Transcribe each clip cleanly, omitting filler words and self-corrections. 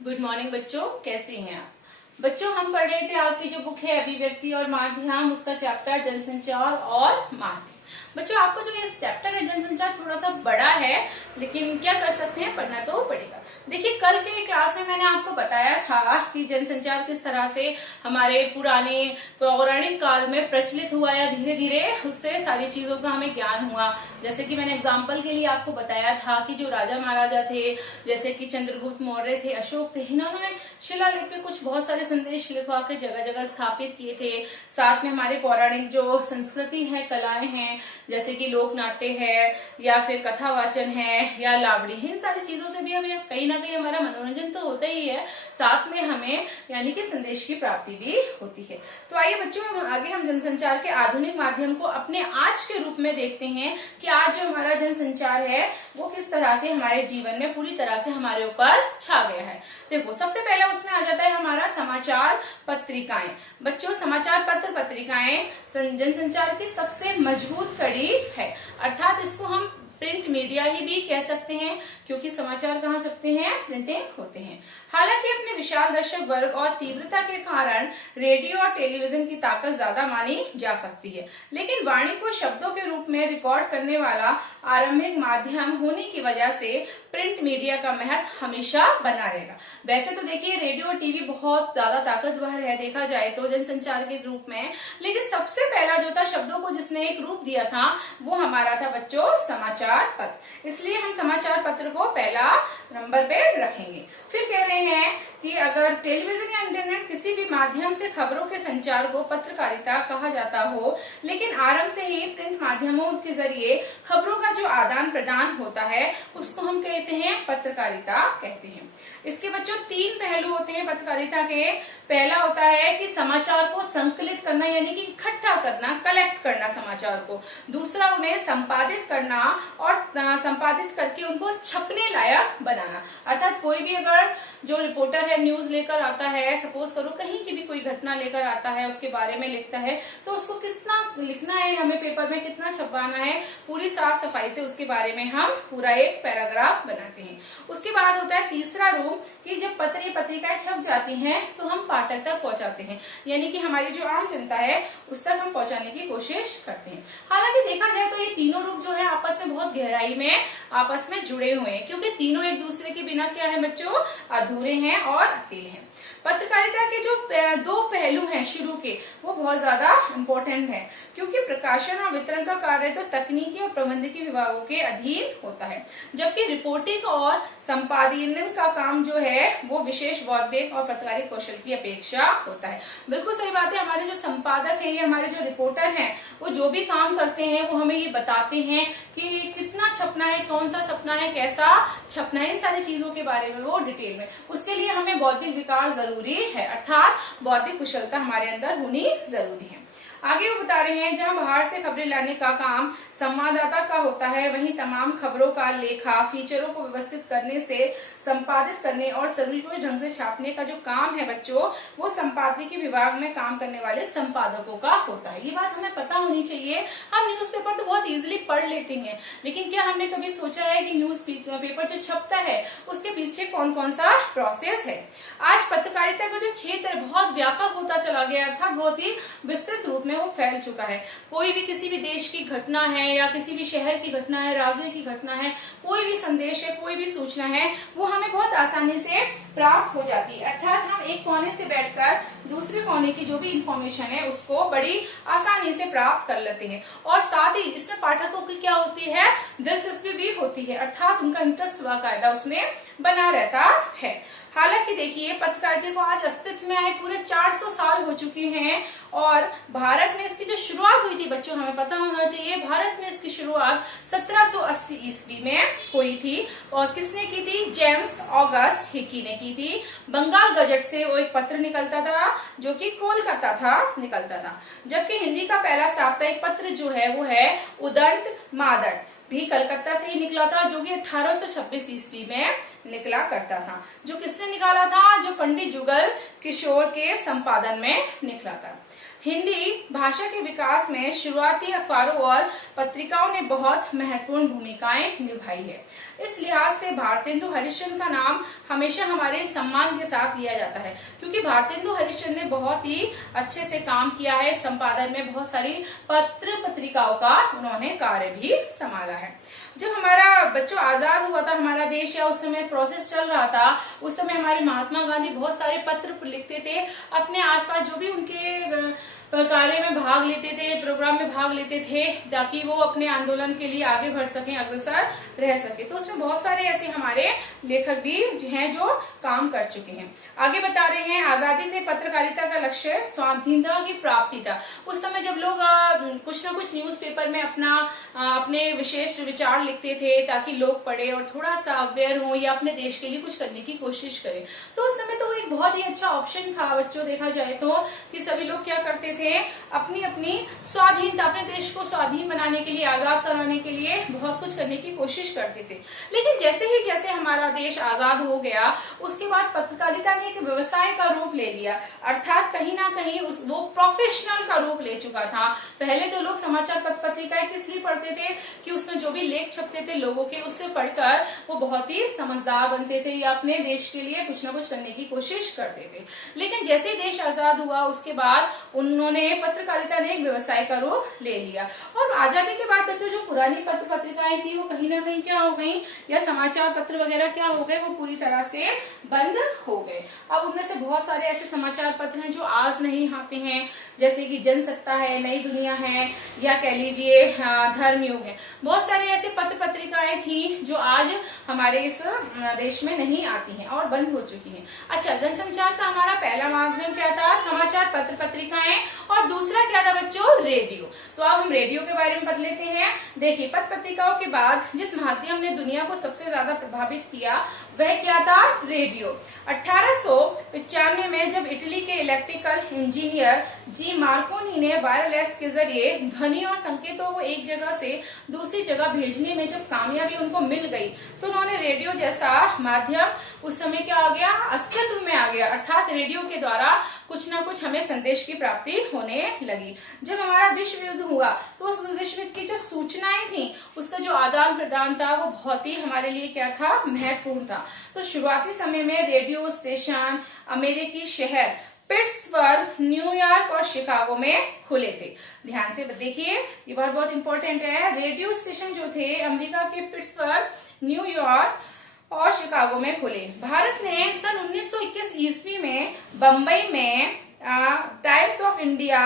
Good morning बच्चों, कैसे हैं आप। बच्चों हम पढ़ रहे थे आपकी जो बुक है अभिव्यक्ति और माध्यम, उसका चैप्टर जनसंचार और माध्यम। बच्चों आपको जो ये चैप्टर है जनसंचार थोड़ा सा बड़ा है, लेकिन क्या कर सकते हैं, पढ़ना तो पड़ेगा। देखिए कल के क्लास में मैंने आपको बताया था कि जनसंचार किस तरह से हमारे पुराने पौराणिक काल में प्रचलित हुआ या धीरे धीरे उससे सारी चीजों का हमें ज्ञान हुआ। जैसे कि मैंने एग्जाम्पल के लिए आपको बताया था कि जो राजा महाराजा थे, जैसे कि चंद्रगुप्त मौर्य थे, अशोक थे, इन्होंने शिलालेख पे कुछ बहुत सारे संदेश लिखवा के जगह जगह स्थापित किए थे। साथ में हमारे पौराणिक जो संस्कृति है, कलाएं हैं, जैसे कि लोक नाट्य है या फिर कथा वाचन है या लावड़ी, इन सारी चीजों से भी हमें कहीं ना कहीं हमारा मनोरंजन तो होता ही है, साथ में हमें यानी कि संदेश की प्राप्ति भी होती है। तो आइए बच्चों आगे हम जनसंचार के आधुनिक माध्यम को अपने आज के रूप में देखते हैं कि आज जो हमारा जनसंचार है वो किस तरह से हमारे जीवन में पूरी तरह से हमारे ऊपर छा गया है। देखो सबसे पहले उसमें आ जाता है हमारा समाचार पत्रिकाएं। बच्चों समाचार पत्र पत्रिकाएं जनसंचार की सबसे मजबूत कड़ी है, अर्थात इसको हम प्रिंट मीडिया ही भी कह सकते हैं, क्योंकि समाचार कहाँ सकते हैं, प्रिंटिंग होते हैं। हालांकि अपने विशाल दर्शक वर्ग और तीव्रता के कारण रेडियो और टेलीविजन की ताकत ज्यादा मानी जा सकती है, लेकिन वाणी को शब्दों के रूप में रिकॉर्ड करने वाला आरंभिक माध्यम होने की वजह से प्रिंट मीडिया का महत्व हमेशा बना रहेगा। वैसे तो देखिए रेडियो और टीवी बहुत ज्यादा ताकतवर है देखा जाए तो जनसंचार के रूप में, लेकिन सबसे पहला जो था शब्दों को जिसने एक रूप दिया था वो हमारा था बच्चों समाचार पत्र। इसलिए हम समाचार पत्र को पहला नंबर पे रखेंगे। फिर कह रहे हैं कि अगर टेलीविजन या इंटरनेट किसी भी माध्यम से खबरों के संचार को पत्रकारिता कहा जाता हो, लेकिन आरंभ से ही प्रिंट माध्यमों के जरिए खबरों का जो आदान प्रदान होता है उसको हम कहते हैं पत्रकारिता कहते हैं। इसके बच्चों तीन पहलू होते हैं पत्रकारिता के। पहला होता है कि समाचार को संकलित करना यानी कि इकट्ठा करना, कलेक्ट करना समाचार को। दूसरा उन्हें संपादित करना और संपादित करके उनको छपने लायक बनाना, अर्थात कोई भी अगर जो रिपोर्टर है न्यूज लेकर आता है, सपोज करो कहीं की भी कोई घटना लेकर आता है, उसके बारे में लिखता है, तो उसको कितना लिखना है हमें पेपर में, कितना छपवाना है, पूरी साफ सफाई से उसके बारे में हम पूरा एक पैराग्राफ बनाते हैं। उसके बाद होता है तीसरा रूप कि जब पत्र या पत्रिकाएं छप जाती हैं तो हम पाठक तक पहुंचाते हैं, यानी कि हमारी जो आम जनता है उस तक हम पहुंचाने की कोशिश करते हैं। हालांकि देखा जाए तो ये तीनों रूप जो है आपस में बहुत गहराई में आपस में जुड़े हुए हैं, क्योंकि तीनों एक दूसरे के बिना क्या है बच्चों, अधूरे हैं और अकेले हैं। पत्रकारिता के जो दो पहलू हैं शुरू के वो बहुत ज्यादा इम्पोर्टेंट है, क्योंकि प्रकाशन और वितरण का कार्य तो तकनीकी और प्रबंधकीय विभागों के अधीन होता है, जबकि रिपोर्टिंग और संपादन का काम जो है वो विशेष बौद्धिक और पत्रकारिक कौशल की अपेक्षा होता है। बिल्कुल सही बात है। हमारे जो संपादक है, ये हमारे जो रिपोर्टर हैं, वो जो भी काम करते हैं वो हमें ये बताते हैं कि कितना छपना है, कौन सा छपना है, कैसा छपना है, इन सारी चीजों के बारे में वो डिटेल में। उसके लिए हमें बौद्धिक विकास जरूरी है, अर्थात बौद्धिक कुशलता हमारे अंदर होनी जरूरी है। आगे वो बता रहे हैं जहां बाहर से खबरें लाने का काम संवाददाता का होता है, वहीं तमाम खबरों का लेखा फीचरों को व्यवस्थित करने से संपादित करने और सुचारू ढंग से छापने का जो काम है बच्चों वो संपादकीय विभाग में काम करने वाले संपादकों का होता है। ये बात हमें पता होनी चाहिए। हम न्यूज़पेपर तो बहुत इजीली पढ़ लेते हैं, लेकिन क्या हमने कभी सोचा है कि न्यूज पेपर जो छपता है उसके पीछे कौन कौन सा प्रोसेस है। आज पत्रकारिता का जो क्षेत्र बहुत व्यापक होता चला गया, अर्थात बहुत ही विस्तृत रूप में वो फैल चुका है। कोई भी किसी भी देश की घटना है या किसी भी शहर की घटना है, राज्य की घटना है, कोई भी संदेश है, कोई भी सूचना है, वो हमें बहुत आसानी से प्राप्त हो जाती है, अर्थात हम एक कोने से बैठकर दूसरे कोने की जो भी इंफॉर्मेशन है उसको बड़ी आसानी से प्राप्त कर लेते हैं। और साथ ही इसमें पाठकों की क्या होती है, दिलचस्पी भी होती है, अर्थात उनका इंटरेस्ट बाकायदा उसमें बना रहता है। हालांकि देखिए पत्रकारिता को आज अस्तित्व में आए पूरे 400 साल हो चुके हैं, और भारत में इसकी जो शुरुआत हुई थी बच्चों हमें पता होना चाहिए, भारत में इसकी शुरुआत 1780 ईस्वी में हुई थी। और किसने की थी, जेम्स ऑगस्ट हिकी ने की थी। बंगाल गजट से वो एक पत्र निकलता था जो कि कोलकाता था निकलता था, जबकि हिंदी का पहला साप्ताहिक पत्र जो है वो है उदंत मादट, भी कलकत्ता से ही निकला था, जो कि 1826 ईस्वी में निकला करता था। जो किसने निकाला था, जो पंडित जुगल किशोर के संपादन में निकला था। हिंदी भाषा के विकास में शुरुआती अखबारों और पत्रिकाओं ने बहुत महत्वपूर्ण भूमिकाएं निभाई है। इस लिहाज से भारतेंदु हरिश्चंद्र का नाम हमेशा हमारे सम्मान के साथ लिया जाता है, क्योंकि भारतेंदु हरिश्चंद्र ने बहुत ही अच्छे से काम किया है। संपादन में बहुत सारी पत्र पत्रिकाओं का उन्होंने कार्य भी संभाला है। जब हमारा बच्चों आजाद हुआ था हमारा देश, या उस समय प्रोसेस चल रहा था, उस समय हमारे महात्मा गांधी बहुत सारे पत्र लिखते थे अपने आसपास जो भी उनके कार्य में भाग लेते थे, प्रोग्राम में भाग लेते थे, ताकि वो अपने आंदोलन के लिए आगे बढ़ सकें, अग्रसर रह सके। तो उसमें बहुत सारे ऐसे हमारे लेखक भी हैं जो काम कर चुके हैं। आगे बता रहे हैं, आजादी से पत्रकारिता का लक्ष्य स्वाधीनता की प्राप्ति था। उस समय जब लोग कुछ ना कुछ न्यूज़पेपर में अपने विशेष विचार लिखते थे ताकि लोग पढ़े और थोड़ा सा अवेयर हो या अपने देश के लिए कुछ करने की कोशिश करें, तो उस समय तो एक बहुत ही अच्छा ऑप्शन था बच्चों, देखा जाए तो, कि सभी लोग क्या करते थे, अपनी अपनी स्वाधीनता, अपने देश को स्वाधीन बनाने के लिए, आजाद कराने के लिए बहुत कुछ करने की कोशिश करते थे। लेकिन जैसे हमारा देश आजाद हो गया, उसके बाद पत्रकारिता ने एक व्यवसाय का रूप ले लिया, अर्थात कहीं ना कहीं वो प्रोफेशनल का रूप ले चुका था। पहले तो लोग समाचार पत्र पत्रिकाएं किस लिए पढ़ते थे कि उसमें जो भी लेख छपते थे लोगों के, उससे पढ़कर वो बहुत ही समझदार बनते थे या अपने देश के लिए कुछ ना कुछ करने की कोशिश करते थे। लेकिन जैसे देश आजाद हुआ उसके बाद पत्रकारिता ने एक व्यवसाय का रूप ले लिया, और आजादी के बाद बच्चों जो पुरानी पत्र पत्रिकाएं थी वो कहीं ना कहीं क्या हो गई, या समाचार पत्र वगैरह क्या हो गए, वो पूरी तरह से बंद हो गए। अब उनमें से बहुत सारे ऐसे समाचार पत्र हैं जो आज नहीं आते हैं, जैसे कि जनसत्ता है, नई दुनिया है, या कह लीजिए धर्मयुग है। बहुत सारे ऐसे पत्र पत्रिकाएं थी जो आज हमारे इस देश में नहीं आती हैं और बंद हो चुकी हैं। अच्छा, जनसंचार का हमारा पहला माध्यम क्या था, समाचार पत्र पत्रिकाएं, और दूसरा क्या था बच्चों, रेडियो। तो अब हम रेडियो के बारे में पढ़ लेते हैं। देखिए, पत्र पत्रिकाओं के बाद जिस माध्यम ने दुनिया को सबसे ज्यादा प्रभावित किया वह क्या था, रेडियो। 1895 में जब इटली के इलेक्ट्रिकल इंजीनियर जी मार्कोनी ने वायरलेस के जरिए ध्वनि और संकेतों को एक जगह से दूसरी जगह भेजने में जब कामयाबी उनको मिल गई, तो उन्होंने रेडियो जैसा माध्यम उस समय क्या आ गया, अस्तित्व में आ गया। अर्थात रेडियो के द्वारा कुछ ना कुछ हमें संदेश की प्राप्ति होने लगी। जब हमारा विश्व युद्ध हुआ तो उस विश्व युद्ध की जो सूचनाएं थी, उसका जो आदान प्रदान था, वो बहुत ही हमारे लिए क्या था, महत्वपूर्ण था। तो शुरुआती समय में रेडियो स्टेशन अमेरिकी शहर पिट्सबर्ग, न्यूयॉर्क और शिकागो में खुले थे। ध्यान से देखिए, ये बात बहुत इंपॉर्टेंट है। रेडियो स्टेशन जो थे अमेरिका के पिट्सबर्ग, न्यूयॉर्क और शिकागो में खुले। भारत ने सन 1921 ईस्वी में बंबई में टाइम्स ऑफ इंडिया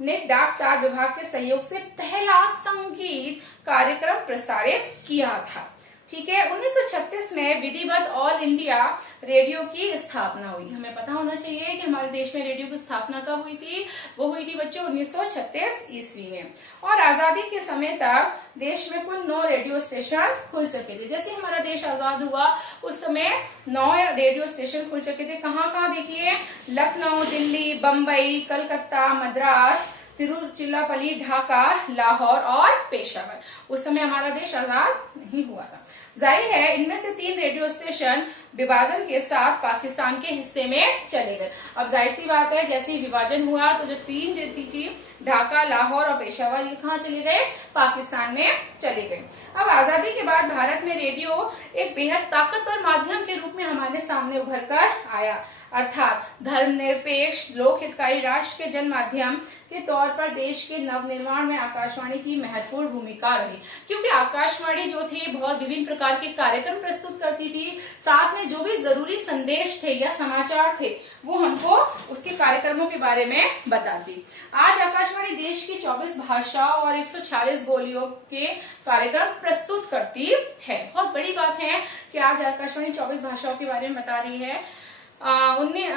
ने डाक तार विभाग के सहयोग से पहला संगीत कार्यक्रम प्रसारित किया था। ठीक है, 1936 में विधिवत ऑल इंडिया रेडियो की स्थापना हुई। हमें पता होना चाहिए कि हमारे देश में रेडियो की स्थापना कब हुई थी, वो हुई थी बच्चों 1936 ईस्वी में। और आजादी के समय तक देश में कुल 9 रेडियो स्टेशन खुल चुके थे। जैसे हमारा देश आजाद हुआ उस समय 9 रेडियो स्टेशन खुल चुके थे। कहाँ कहाँ देखिए, लखनऊ, दिल्ली, बम्बई, कलकत्ता, मद्रास, तिरुचिरापल्ली, ढाका, लाहौर और पेशावर। उस समय हमारा देश आजाद नहीं हुआ था। जाहिर है इनमें से 3 रेडियो स्टेशन विभाजन के साथ पाकिस्तान के हिस्से में चले गए। अब जाहिर सी बात है, जैसे ही विभाजन हुआ तो जो 3 चीज ढाका, लाहौर और पेशावर, ये कहाँ चले गए, पाकिस्तान में चले गए। अब आजादी के बाद भारत में रेडियो एक बेहद ताकतवर माध्यम के रूप में हमारे सामने उभर कर आया। अर्थात धर्मनिरपेक्ष लोक हितकारी राष्ट्र के जन माध्यम के तौर पर देश के नवनिर्माण में आकाशवाणी की महत्वपूर्ण भूमिका रही, क्योंकि आकाशवाणी जो थी बहुत विभिन्न प्रकार के कार्यक्रम प्रस्तुत करती थी, साथ में जो भी जरूरी संदेश थे या समाचार थे वो हमको उसके कार्यक्रमों के बारे में बताती। आज आकाशवाणी देश की 24 भाषा और 146 बोलियों के कार्यक्रम प्रस्तुत करती है। बहुत बड़ी बात है कि आज आकाशवाणी 24 भाषाओं के बारे में बता रही है।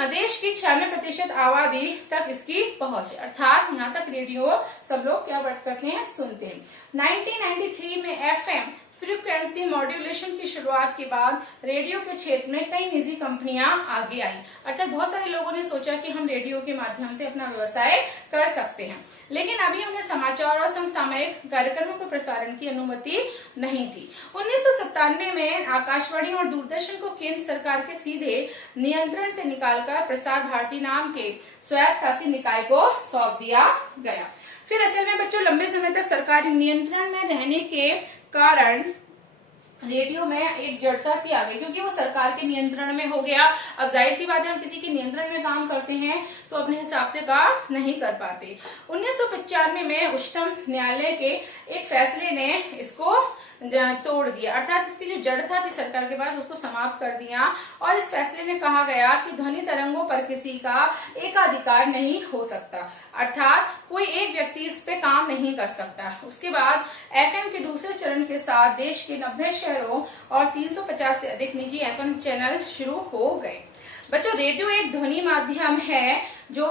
देश की 96% आबादी तक इसकी पहुंच है, अर्थात यहाँ तक रेडियो सब लोग क्या बात करते हैं, सुनते हैं। 1993 में एफएम फ्रीक्वेंसी मॉड्यूलेशन की शुरुआत के बाद रेडियो के क्षेत्र में कई निजी कंपनियां आगे आई। अर्थात बहुत सारे लोगों ने सोचा कि हम रेडियो के माध्यम से अपना व्यवसाय कर सकते हैं, लेकिन अभी उन्हें समाचार और समसामयिक कार्यक्रमों के प्रसारण की अनुमति नहीं थी। 1997 में आकाशवाणी और दूरदर्शन को केंद्र सरकार के सीधे नियंत्रण से निकालकर प्रसार भारती नाम के स्वायत्तशासी निकाय को सौंप दिया गया। फिर असल में बच्चों लंबे समय तक सरकारी नियंत्रण में रहने के कारण रेडियो में एक जड़ता सी आ गई, क्योंकि वो सरकार के नियंत्रण में हो गया। अब जाहिर सी बात है, हम किसी के नियंत्रण में काम करते हैं तो अपने हिसाब से काम नहीं कर पाते। 1995 में उच्चतम न्यायालय के एक फैसले ने इसको तोड़ दिया, अर्थात इसकी जो जड़ता थी सरकार के पास उसको समाप्त कर दिया। और इस फैसले में कहा गया कि ध्वनि तरंगों पर किसी का एकाधिकार नहीं हो सकता, अर्थात कोई एक व्यक्ति इस पे काम नहीं कर सकता। उसके बाद एफएम के दूसरे चरण के साथ देश के 90 शहरों और 350 से अधिक निजी एफएम चैनल शुरू हो गए। बच्चों, रेडियो एक ध्वनि माध्यम है जो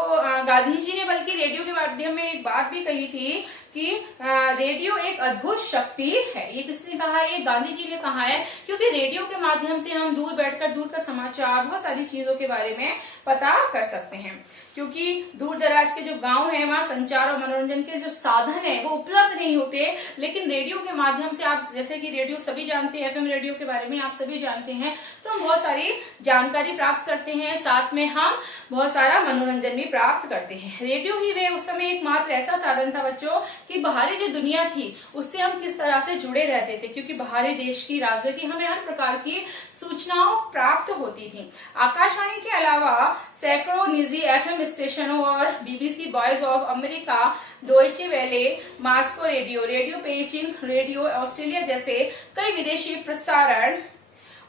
गांधी जी ने बल्कि रेडियो के माध्यम में एक बात भी कही थी कि रेडियो एक अद्भुत शक्ति है। ये किसने कहा है? ये गांधी जी ने कहा है, क्योंकि रेडियो के माध्यम से हम दूर बैठकर दूर का समाचार, बहुत सारी चीजों के बारे में पता कर सकते हैं। क्योंकि दूर दराज के जो गांव हैं वहां संचार और मनोरंजन के जो साधन है वो उपलब्ध नहीं होते, लेकिन रेडियो के माध्यम से आप, जैसे कि रेडियो सभी जानते हैं, एफएम रेडियो के बारे में आप सभी जानते हैं, तो हम बहुत सारी जानकारी प्राप्त करते हैं, साथ में हम बहुत सारा मनोरंजन भी प्राप्त करते हैं। रेडियो ही वे उस समय एकमात्र ऐसा साधन था बच्चों कि बाहरी जो दुनिया थी उससे हम किस तरह से जुड़े रहते थे, क्योंकि बाहरी देश की, राजनीति, हमें हर प्रकार की सूचनाओं प्राप्त होती थी। आकाशवाणी के अलावा सैकड़ों निजी एफएम स्टेशनों और BBC, voice of America, Deutsche Welle, Moscow radio, radio paging, radio Australia जैसे कई विदेशी प्रसारण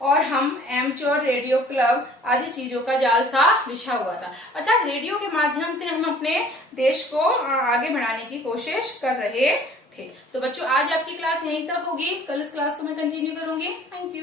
और हम एमच्योर रेडियो क्लब आदि चीजों का जाल सा बिछा हुआ था। अर्थात रेडियो के माध्यम से हम अपने देश को आगे बढ़ाने की कोशिश कर रहे थे। तो बच्चों, आज आपकी क्लास यहीं तक होगी, कल इस क्लास को मैं कंटिन्यू करूंगी। Thank you.